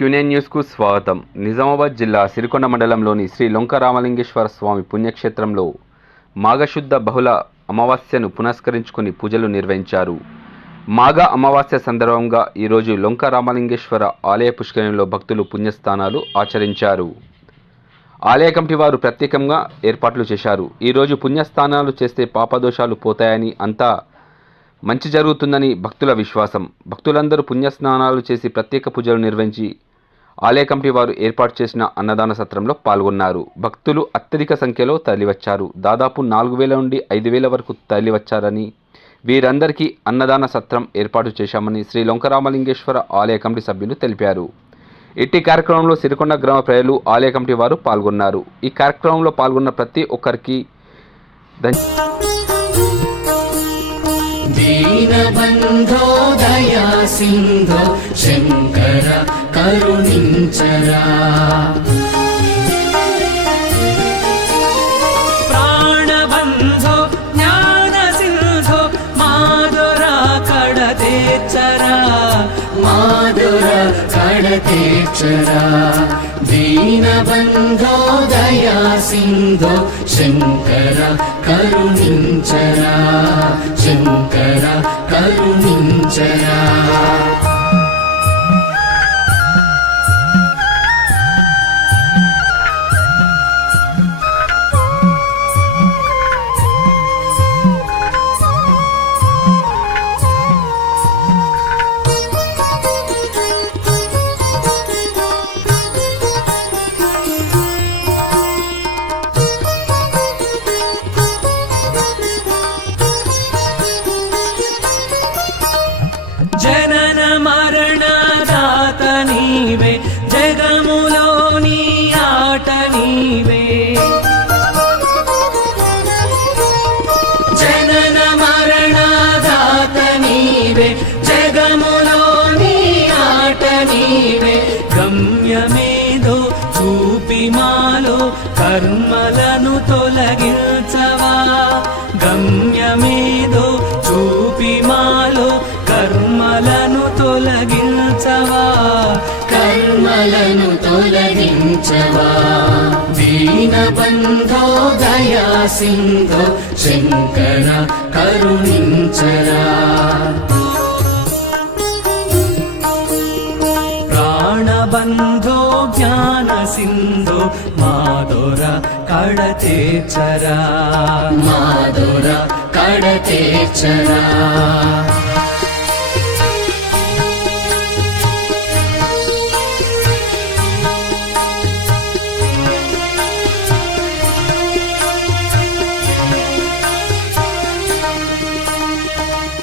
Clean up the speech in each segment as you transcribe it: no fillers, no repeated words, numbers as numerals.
క్యూనే న్యూస్కు స్వాగతం. నిజామాబాద్ జిల్లా సిరికొండ మండలంలోని శ్రీ లొంక రామలింగేశ్వర స్వామి పుణ్యక్షేత్రంలో మాఘశుద్ధ బహుళ అమావాస్యను పునస్కరించుకుని పూజలు నిర్వహించారు. మాఘ అమావాస్య సందర్భంగా ఈరోజు లొంక రామలింగేశ్వర ఆలయ పుష్కరిణిలో భక్తులు పుణ్యస్నానాలు ఆచరించారు. ఆలయ కమిటీ వారు ప్రత్యేకంగా ఏర్పాట్లు చేశారు. ఈరోజు పుణ్యస్నానాలు చేస్తే పాపదోషాలు పోతాయని, అంతా మంచి జరుగుతుందని భక్తుల విశ్వాసం. భక్తులందరూ పుణ్యస్నానాలు చేసి ప్రత్యేక పూజలు నిర్వహించి ఆలయ కమిటీ వారు ఏర్పాటు చేసిన అన్నదాన సత్రంలో పాల్గొన్నారు. భక్తులు అత్యధిక సంఖ్యలో తరలివచ్చారు. దాదాపు 4000 నుండి 5000 వరకు తరలివచ్చారని, వీరందరికీ అన్నదాన సత్రం ఏర్పాటు చేశామని శ్రీ లొంక రామలింగేశ్వర ఆలయ కమిటీ సభ్యులు తెలిపారు. ఇట్టి కార్యక్రమంలో సిరికొండ గ్రామ ప్రజలు, ఆలయ కమిటీ వారు పాల్గొన్నారు. ఈ కార్యక్రమంలో పాల్గొన్న ప్రతి ఒక్కరికి దీనబంధో దయా సింధో శంకర కరుణించరా, ప్రాణబంధో జ్ఞాన సింధో మాధుర కడతేచరా, మాధుర కడతేచరా. దీనబంధో దయా సింధో శంకర కరుణించరా, శంకర కరుణించరా. జనన మరణ దాత నీవే, జగములోని ఆట నీవే. జనన మరణ దాత నీవే, జగములోని ఆట నీవే. గమ్యమేదో చూపి మాలో కర్మలను తొలగించవా, గమ్యమేదో చూపి మాలో కర్మలను తొలగించవా, కర్మలను తొలగించవా. దీనబంధో దయా సింధో శంకర కరుణించరా, ప్రాణబంధో జ్ఞాన సింధో మాధుర కడతేచరా, మాధుర కడతేచరా.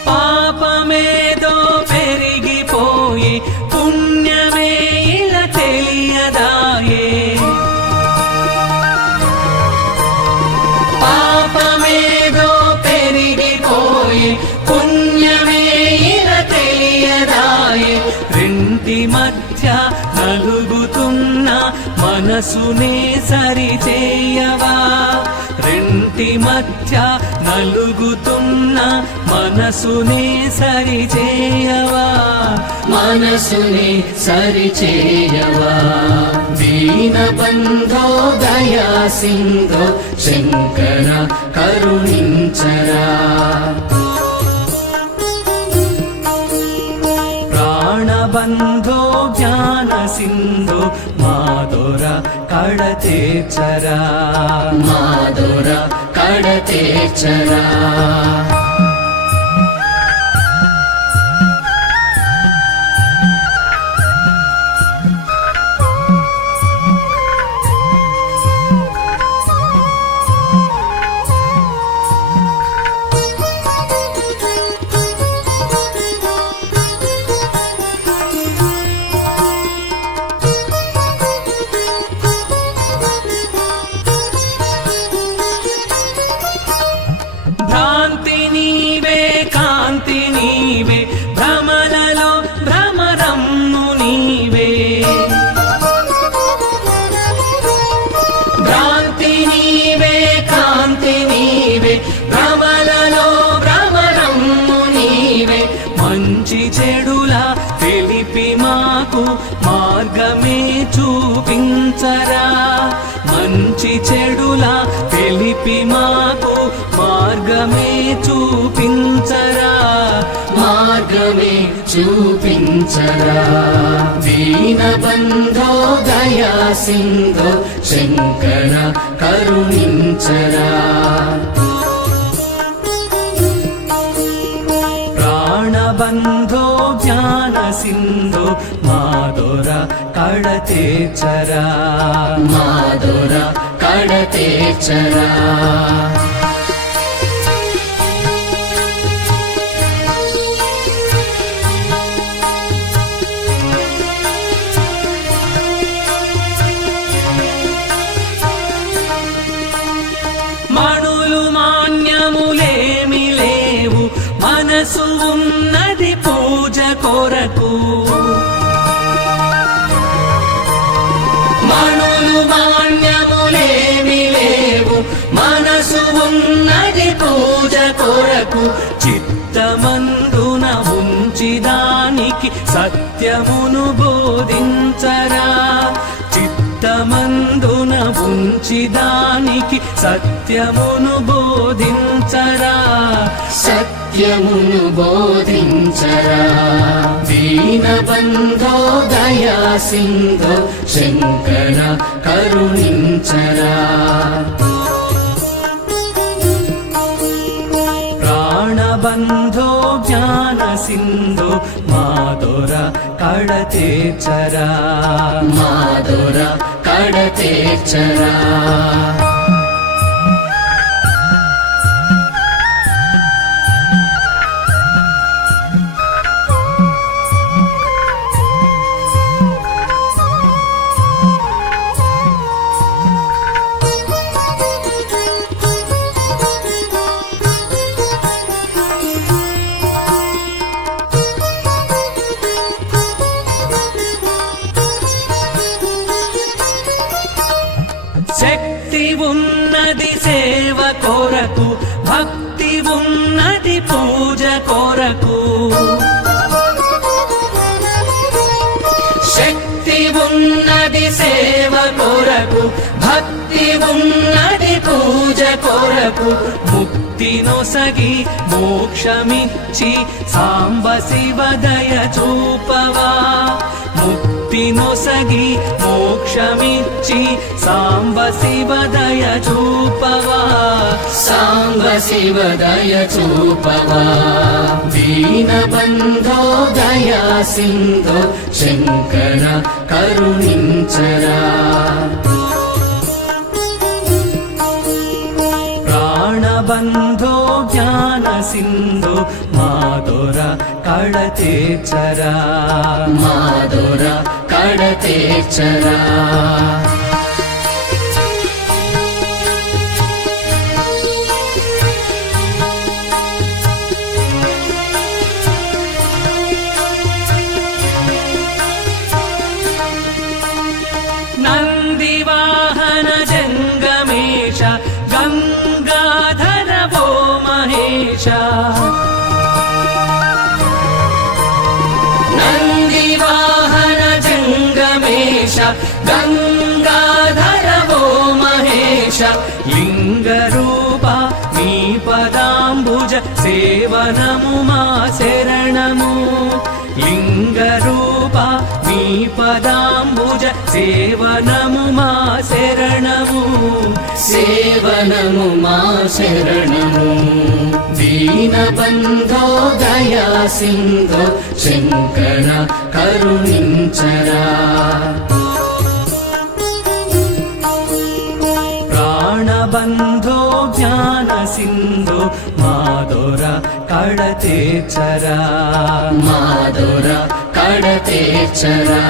పాపమేదో పెరిగిపోయి పుణ్యమే ఇలా తెలియదాయే, పాపమేదో పెరిగిపోయి పుణ్యమే ఇలా తెలియదాయే. రెంటి మధ్య నలుగుతున్న మనసునే సరిచేయవా, రెంటి మధ్య నలుగుతున్న మనసునే సరిచేయవా, మనసునే సరిచేయవా. దీనబంధో దయా సింధో శంకర కరుణించరా, ప్రాణబంధో జ్ఞాన సింధో మాధుర కడతేచరా, మాధుర కడతేచరా. భ్రాంతి నీవే, కాంతి నీవే, భ్రమలలో భ్రమరమ్ము నీవే. భ్రాంతి నీవే, కాంతి నీవే, భ్రమలలో భ్రమరమ్ము నీవే. మంచి చెడుల తెలిపి మాకు మార్గమే చూపించరా మంచి చెడుల తెలిపి మాకు మార్గమే చూపించరా మార్గమే చూపించరా దీనబంధో దయా సింధో శంకర కరుణించరా ప్రాణబంధో జ్ఞాన సింధో మాధుర కడతేచరా మాధుర కడతేచరా మణులు మాన్యములేమి లేవు మనసు ఉన్నది పూజ కొరకు మణులు మాన్యములేమి లేవు మనసు ఉన్నది పూజ కొరకు చిత్తమందున ఉంచి దానికి సత్యమును బోధించరా చిత్తమందున ఉంచి దానికి సత్యమును బోధించరా సత్యమును బోధించరా దీనబంధో దయా సింధో శంకర కరుణించరా ప్రాణబంధో జ్ఞాన సింధో మాధుర కడతేచరా మాధుర కడతేచరా శక్తి ఉన్నది సేవ కొరకు భక్తి ఉన్నది పూజ కొరకు శక్తి ఉన్నది సేవ కొరకు భక్తి ఉన్నది పూజ కొరకు ముక్తి నొసగి మోక్షమిచ్చి సాంబ శివ దయ చూపవా ముక్తి నొసగి మోక్షమిచ్చి సాంబ శివ దయ చూపవా సాంబ శివ దయ చూపవా దీనబంధో దయా సింధో శంకర కరుణించరా ప్రాణబంధో జ్ఞాన సింధో మాధుర కడతేచరా మాధుర కడతేచరా నందివాహన జంగమేశ గంగాధర వో మహేశ నందివాహన జంగమేశ గంగాధర వో మహేశ లింగరూప నీ పదాంబుజ సేవనము మా శరణము లింగరూప నీ పదాంబుజ సేవనము మా శరణము సేవనము మా శరణము దీనబంధో దయా సింధో శంకర కరుణించరా ప్రాణబంధో జ్ఞాన సింధో మాధుర కడతేచరా మాధుర కడతేచరా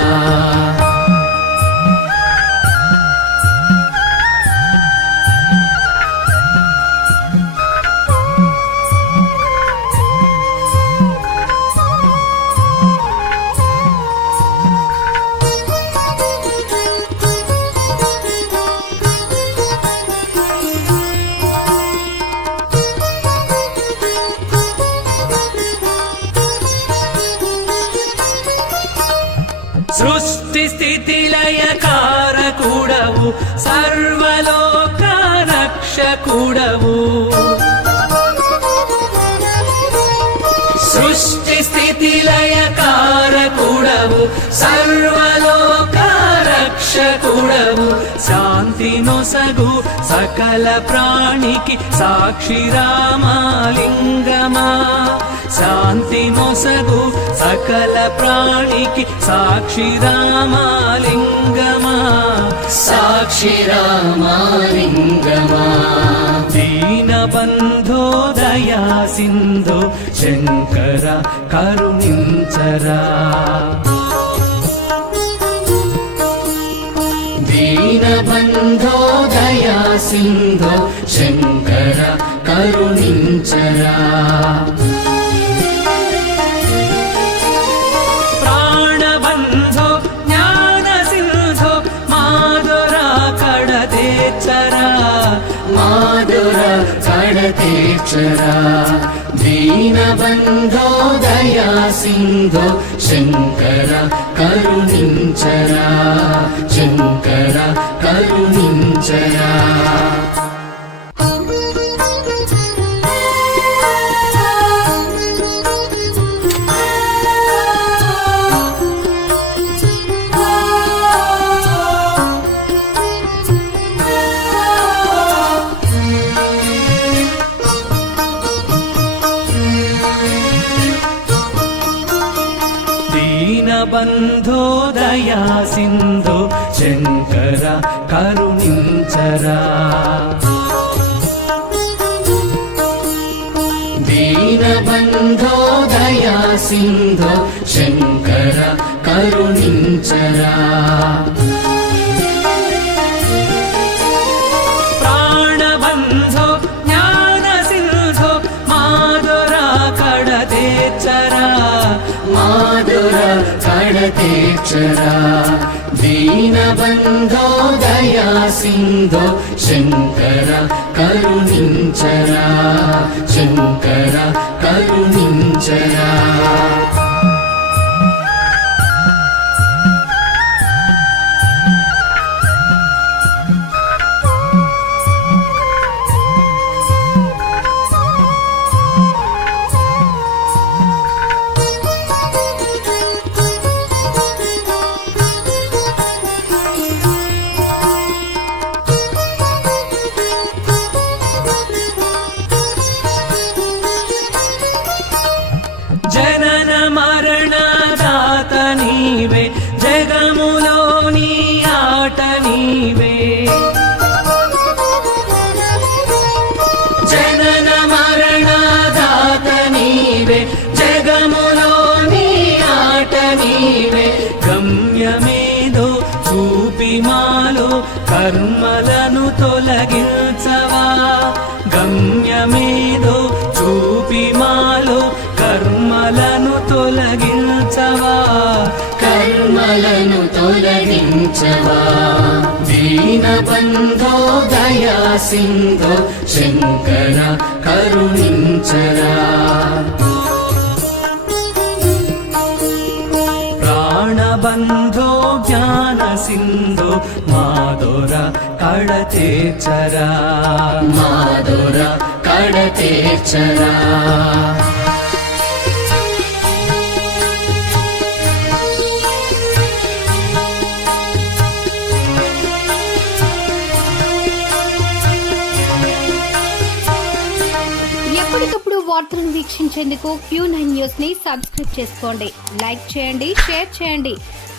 సృష్టి స్థితిలయకారకుడవు సర్వలోక రక్షకుడవు సృష్టి స్థితిలయకారకుడవు సర్వలోక రక్షకుడవు శాంతి నొసగు సకల ప్రాణికి సాక్షి రామలింగమా శాంతి నొసగు సకల ప్రాణికి సాక్షి రామలింగమా సాక్షి రామలింగమా దీనబంధో దయా సింధో శంకర కరుణించరా దీనబంధో దయా సింధో శంకర కరుణించరా ప్రాణబంధో జ్ఞాన సింధో మాధురా కడతేచరా మాధుర కడతేచరా దీనబంధో దయా సింధో శంకర కరుణించరా శంకర కరుణించరా దీనబంధో దయా సింధో శంకర కరుణించరా దీనబంధో దయా సింధో శంకర కరుణించరా ప్రాణబంధో జ్ఞాన సింధో మాధురా కడతేచరా మాధుర కడతేచరా దీనబంధో దయా సింధో శంకర కరుణించరా శంకర కరుణించరా జనన మరణ దాత నీవే జగములోని ఆట నీవే జనన మరణ దాత నీవే జగములోని ఆట నీవే గమ్యమేదో చూపి మాలో కర్మలను తొలగించవా గమ్యమేదో చూపి మాలో కర్మలను తొలగించవా కర్మలను తొలగించవా దీనబంధో దయా సింధో శంకర కరుణించరా ప్రాణబంధో జ్ఞాన సింధో మాధుర కడతేచరా మాధుర కడతేచరా ఎప్పటికప్పుడు వార్తలను వీక్షించేందుకు Q9 న్యూస్ ని సబ్స్క్రైబ్ చేసుకోండి, లైక్ చేయండి, షేర్ చేయండి.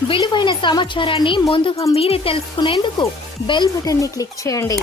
విలువైన సమాచారాన్ని ముందుగా మీరే తెలుసుకునేందుకు బెల్ బటన్ ని క్లిక్ చేయండి.